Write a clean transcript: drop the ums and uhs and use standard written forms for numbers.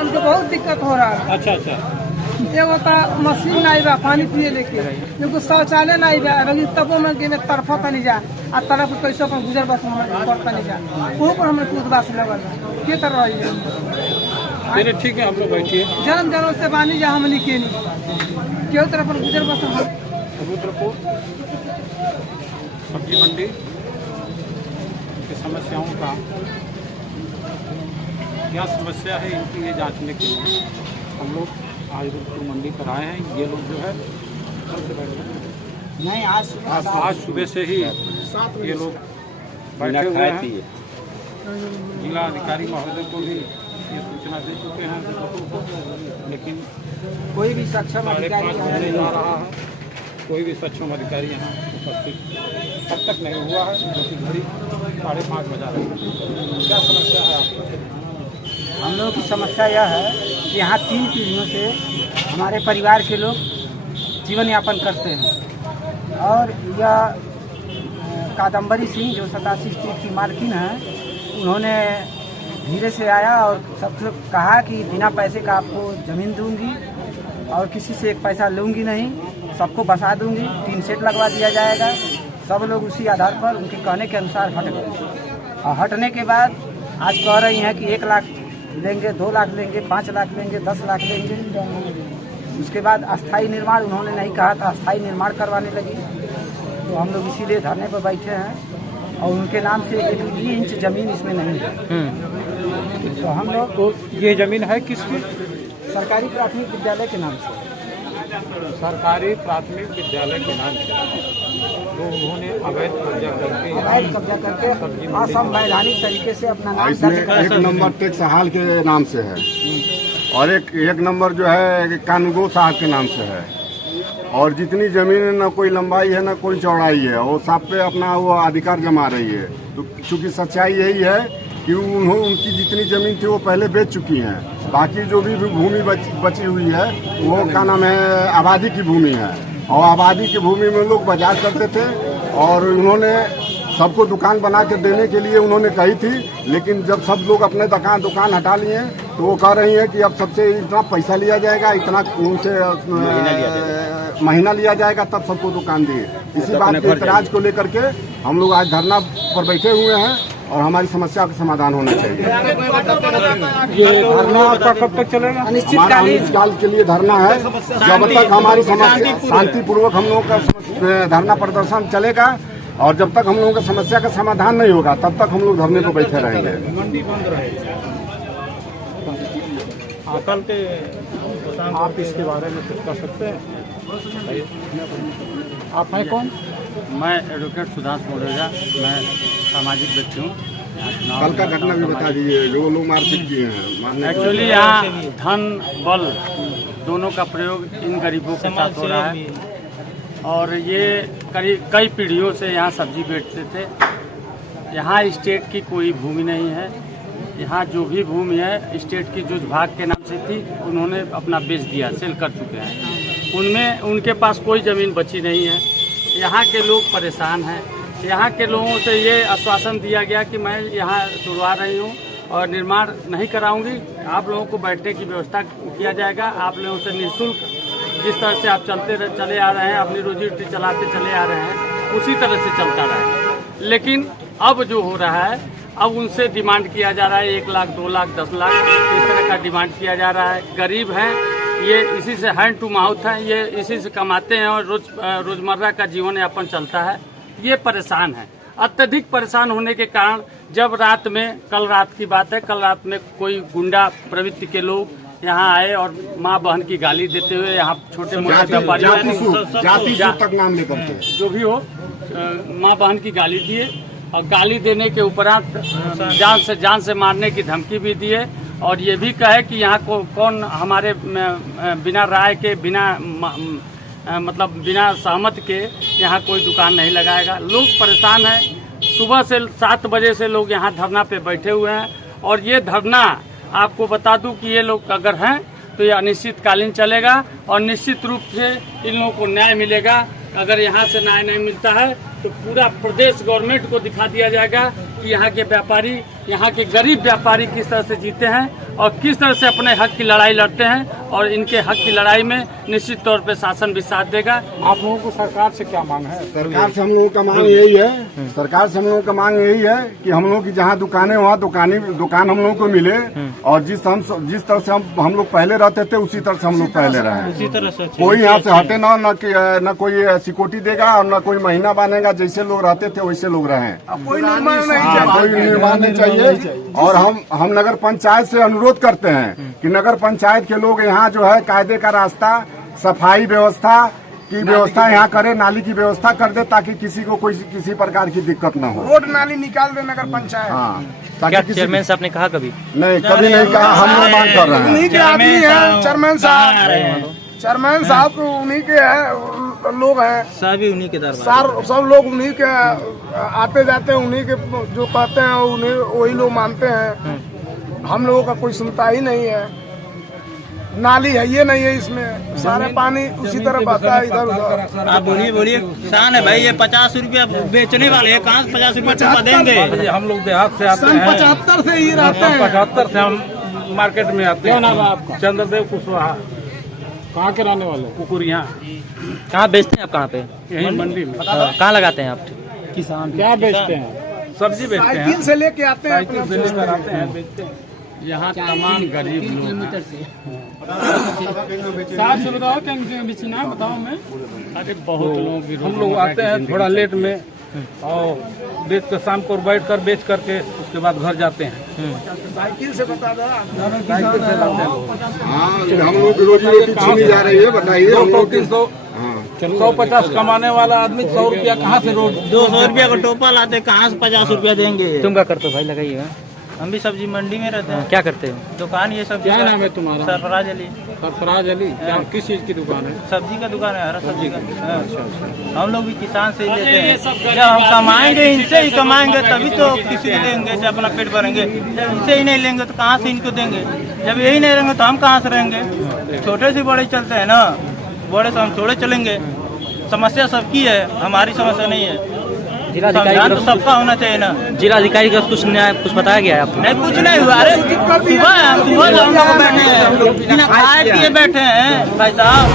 हमन के बहुत दिक्कत हो रहा है। अच्छा अच्छा। एगो मशीन नहीं बा पानी पिए लेके, एगो शौचालय नहीं बा, अभी तबो में गेने तरफ तनी जा आ तरफ कैसे अपन गुजर बस तनी जा वो पर हमें कूदबास लगल के तरह रही है। चलिए ठीक है, आप लोग बैठिए। जन्म से बानी जा हम लिखे नहीं क्यों तरफ पर गुजर बस रुद्रपुर सब्जी मंडी की समस्याओं का क्या समस्या है इनकी ये जांचने के लिए हम लोग आज रुद्रपुर मंडी पर आए हैं। ये लोग जो है नहीं आज सुबह से ही ये लोग बैठे हुए हैं। जिला अधिकारी महोदय को भी ये सूचना दे चुके हैं, लेकिन कोई भी सक्षम अधिकारी नहीं जा रहा है। कोई भी सक्षम अधिकारी यहाँ उपस्थित अब तक नहीं हुआ है, क्योंकि घड़ी 5:30 बजा रहे हैं। क्या समस्या है आपको? हम लोगों की समस्या यह है कि यहाँ 3 पीढ़ियों से हमारे परिवार के लोग जीवन यापन करते हैं और यह कादम्बरी सिंह जो 87 स्ट्रीट की मालकिन है, उन्होंने धीरे से आया और सबसे कहा कि बिना पैसे का आपको ज़मीन दूंगी और किसी से एक पैसा लूंगी नहीं, सबको बसा दूंगी, 3 सेट लगवा दिया जाएगा। सब लोग उसी आधार पर उनके कहने के अनुसार हट गए और हटने के बाद आज कह रही हैं कि 1 लाख लेंगे, 2 लाख लेंगे, 5 लाख लेंगे, 10 लाख लेंगे। उसके बाद अस्थाई निर्माण उन्होंने नहीं कहा था, अस्थाई निर्माण करवाने लगी। तो हम लोग इसीलिए धरने पर बैठे हैं और उनके नाम से 1 इंच जमीन इसमें नहीं है। तो हम लोग तो ये जमीन है किसकी? सरकारी प्राथमिक विद्यालय के नाम से। सरकारी प्राथमिक विद्यालय के नाम से तो उन्होंने अवैध कब्जा करके असंवैधानिक तरीके से अपना नाम इसमें 1 नंबर टैक्स हाल के नाम से है और एक नंबर जो है कानूगो साहब के नाम से है। और जितनी जमीन न कोई लंबाई है न कोई चौड़ाई है, वो सब पे अपना वो अधिकार जमा रही है। तो चूंकि सच्चाई यही है कि उनकी जितनी जमीन थी वो पहले बेच चुकी हैं। बाकी जो भी भूमि बची हुई है वो क्या नाम है आबादी की भूमि है और आबादी की भूमि में लोग बाजार करते थे और उन्होंने सबको दुकान बना के देने के लिए उन्होंने कही थी। लेकिन जब सब लोग अपने दुकान हटा लिए तो वो कह रही हैं कि अब सबसे इतना पैसा लिया जाएगा, इतना उनसे महीना लिया जाएगा, तब सबको दुकान दिए। इसी बात के इतराज को लेकर के हम लोग आज धरना पर बैठे हुए हैं और हमारी समस्या का समाधान होना चाहिए। ये धरना कब तक चलेगा? हमारा अनिश्चितकाल के लिए धरना है। जब तक हमारी समस्या शांतिपूर्वक हम लोगों का धरना प्रदर्शन चलेगा और जब तक हम लोगों की समस्या का समाधान नहीं होगा तब तक हम लोग धरने पर बैठे रहेंगे। मंडी बंद रहेगी। कल के आप इसके बारे में कुछ कर सकते हैं? आप हैं कौन? मैं एडवोकेट सुधांश मोरेजा, मैं सामाजिक व्यक्ति हूँ। कल का घटना भी बता दीजिए, जो लोग मारपीट किए हैं। एक्चुअली यहाँ धन बल दोनों का प्रयोग इन गरीबों के साथ हो रहा है और ये कई पीढ़ियों से यहाँ सब्जी बेचते थे। यहाँ स्टेट की कोई भूमि नहीं है। यहाँ जो भी भूमि है स्टेट की जो विभाग के नाम से थी उन्होंने अपना बेच दिया, सेल कर चुके हैं। उनमें उनके पास कोई ज़मीन बची नहीं है। यहाँ के लोग परेशान हैं। यहाँ के लोगों से ये आश्वासन दिया गया कि मैं यहाँ तुड़वा रही हूँ और निर्माण नहीं कराऊंगी, आप लोगों को बैठने की व्यवस्था किया जाएगा। आप लोगों से निःशुल्क जिस तरह से आप चले आ रहे हैं, अपनी रोजी रोटी चलाते चले आ रहे हैं, उसी तरह से चलता रहे। लेकिन अब जो हो रहा है, अब उनसे डिमांड किया जा रहा है 1 लाख, 2 लाख, 10 लाख, इस तरह का डिमांड किया जा रहा है। गरीब हैं, ये इसी से हैंड टू माउथ है, ये इसी से कमाते हैं और रोजमर्रा का जीवन यापन चलता है। ये परेशान है। अत्यधिक परेशान होने के कारण जब रात में, कल रात की बात है, कल रात में कोई गुंडा प्रवृत्ति के लोग यहाँ आए और माँ बहन की गाली देते हुए यहाँ छोटे मोटे व्यापारियों तक नाम लेकर के जो भी हो माँ बहन की गाली दिए और गाली देने के उपरांत जान से मारने की धमकी भी दिए और ये भी कहे कि यहाँ को कौन हमारे बिना राय के, बिना सहमत के यहाँ कोई दुकान नहीं लगाएगा। लोग परेशान हैं। सुबह से 7 बजे से लोग यहाँ धरना पे बैठे हुए हैं और ये धरना आपको बता दूं कि ये लोग अगर हैं तो ये अनिश्चितकालीन चलेगा और निश्चित रूप से इन लोगों को न्याय मिलेगा। अगर यहाँ से न्याय नहीं मिलता है तो पूरा प्रदेश गवर्नमेंट को दिखा दिया जाएगा कि यहाँ के व्यापारी यहाँ के गरीब व्यापारी किस तरह से जीते हैं और किस तरह से अपने हक की लड़ाई लड़ते हैं, और इनके हक की लड़ाई में निश्चित तौर पे शासन भी साथ देगा। आप लोगों को सरकार से क्या मांग है? सरकार से हम लोगों का मांग यही है, सरकार से हम लोगों का मांग यही है कि हम लोग की जहाँ दुकानें वहाँ दुकान हम लोगों को मिले, और जिस तरह से हम लोग पहले रहते थे उसी तरह से हम लोग पहले रहे। उसी तरह से कोई यहाँ से हटे ना, न कोई सिक्योरिटी देगा और न कोई महीना बांधेगा। जैसे लोग रहते थे वैसे लोग रहे, कोई निर्माण कोई निर्माण नहीं चाहिए। और हम नगर पंचायत से अनुरोध करते हैं कि नगर पंचायत के लोग यहाँ जो है कायदे का रास्ता, सफाई व्यवस्था की व्यवस्था यहाँ करे, नाली की व्यवस्था कर दे ताकि किसी को कोई किसी प्रकार की दिक्कत न हो। रोड नाली निकाल दे नगर पंचायत। हाँ, क्या चेयरमैन साहब ने कहा कभी? नहीं, कभी नहीं कहा। हम लोग मांग कर रहे हैं। उन्हीं के आदमी है चेयरमैन साहब तो उन्हीं के है लोग हैं, सभी उन्हीं के दरबार, सब लोग उन्हीं के आते जाते हैं, उन्हीं के जो कहते हैं उन्हीं वही लोग मानते हैं। हम लोगों का कोई सुनता ही नहीं है। नाली है ये नहीं है, इसमें सारे पानी उसी तरह बहता है इधर उधर। आप बोलिए शान है भाई, ये 50 रुपया बेचने वाले हैं, कहाँ से 50 रुपया देंगे? हम लोग देहात से आते सन हैं, 75 से ही रहते हैं। 75 से हम मार्केट में आते हैं। चंद्रदेव कुशवाहा। कहाँ के रहने वाले? कुकुरिया। कहाँ बेचते हैं आप? कहाँ पे? यही मंडी में। कहाँ लगाते हैं आप? किसान। क्या बेचते हैं? सब्जी बेचते हैं। साइकिल से लेके आते हैं, साइकिल से लेकर आते हैं, बेचते हैं। यहाँ तमाम गरीब लोग साफ से बताओ क्या बताओ मैं। अरे बहुत लोग हम लोग आते हैं थोड़ा लेट में और बेच कर शाम को बैठ कर बेच करके उसके बाद घर जाते हैं। साइकिल से बता दो। साइकिल से लाते हैं लोग। हाँ, हम लोग की रोजी रोटी छीनी जा रही है, बताइए। 150 कमाने वाला आदमी 100 रुपया कहाँ से रोज? 200 रुपया का टोपा लाते, कहाँ से 50 रुपया देंगे? तुम क्या करते हो भाई? लगाइए। हम भी सब्जी मंडी में रहते हैं। क्या करते हो? दुकान ये सब। क्या नाम है तुम्हारा? सरफराज अली। सरफराज अली। क्या किस चीज की दुकान है? सब्जी का दुकान है, हरा सब्जी का। हम लोग भी किसान से ही लेते हैं। जब हम कमाएंगे इनसे ही कमाएंगे तभी तो किसी को देंगे, जब अपना पेट भरेंगे। जब इनसे ही नहीं लेंगे तो कहाँ से इनको देंगे? जब यही नहीं रहेंगे तो हम कहाँ से रहेंगे? छोटे से बड़े चलते हैं ना, बड़े से हम थोड़े चलेंगे। समस्या सबकी है, हमारी समस्या नहीं है। संविधान तो सबका होना चाहिए ना। जिलाधिकारी का कुछ बताया गया है आपको? नहीं, कुछ नहीं हुआ। अरे सुबह हम लोग बैठे हैं, बिना खाए पिए बैठे हैं भाई साहब।